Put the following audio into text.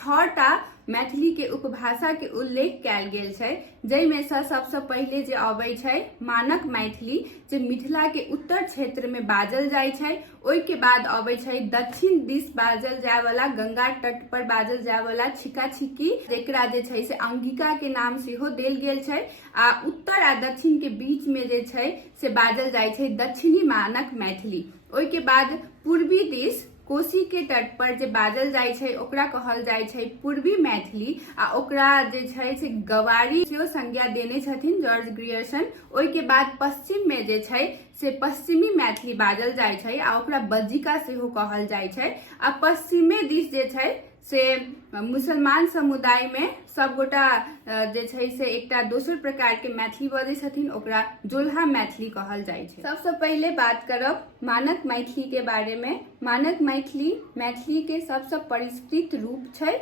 छटा मैथिली के उपभाषा के उल्लेख कैल गेल छै, जैमे से सबसे पहिले जे आबै छै मानक मैथिली, जे मिथिला के उत्तर क्षेत्र में बाजल जाय छै। ओइ के बाद आबै छै दक्षिण दिस बाजल जाय वाला, गंगा तट पर बाजल जाय वाला छिका छिकी, जेकरा जे छै से अंगिका के नाम सेहो देल गेल छै। आ उत्तर आ दक्षिण के बीच में जे छै से बाजल जाय छै दक्षिणी मानक मैथिली। ओइ के बाद पूर्वी दिस कोसी के तट पर जे बाजल जाय छै ओकरा कहल जाय छै पूर्वी मैथिली, आ ओकरा जे छै से गवारी सेहो संज्ञा देने छथिन जॉर्ज ग्रियर्सन। ओइ के बाद पश्चिम में जे छै से पश्चिमी मैथिली बाजल जाय छै, आ ओकरा बज्जिका सेहो कहल जाय छै। आ पश्चिमे दिस जे छै से मुसलमान समुदाय में सब गोटा जे छै से एकटा दोसर प्रकार के मैथिली बजै छथिन, ओकरा जोल्हा मैथिली कहल जाय छै। सबसे पहिले बात करब मानक मैथिली के बारे में। मानक मैथिली मैथिली के सबसे परिष्कृत रूप छै,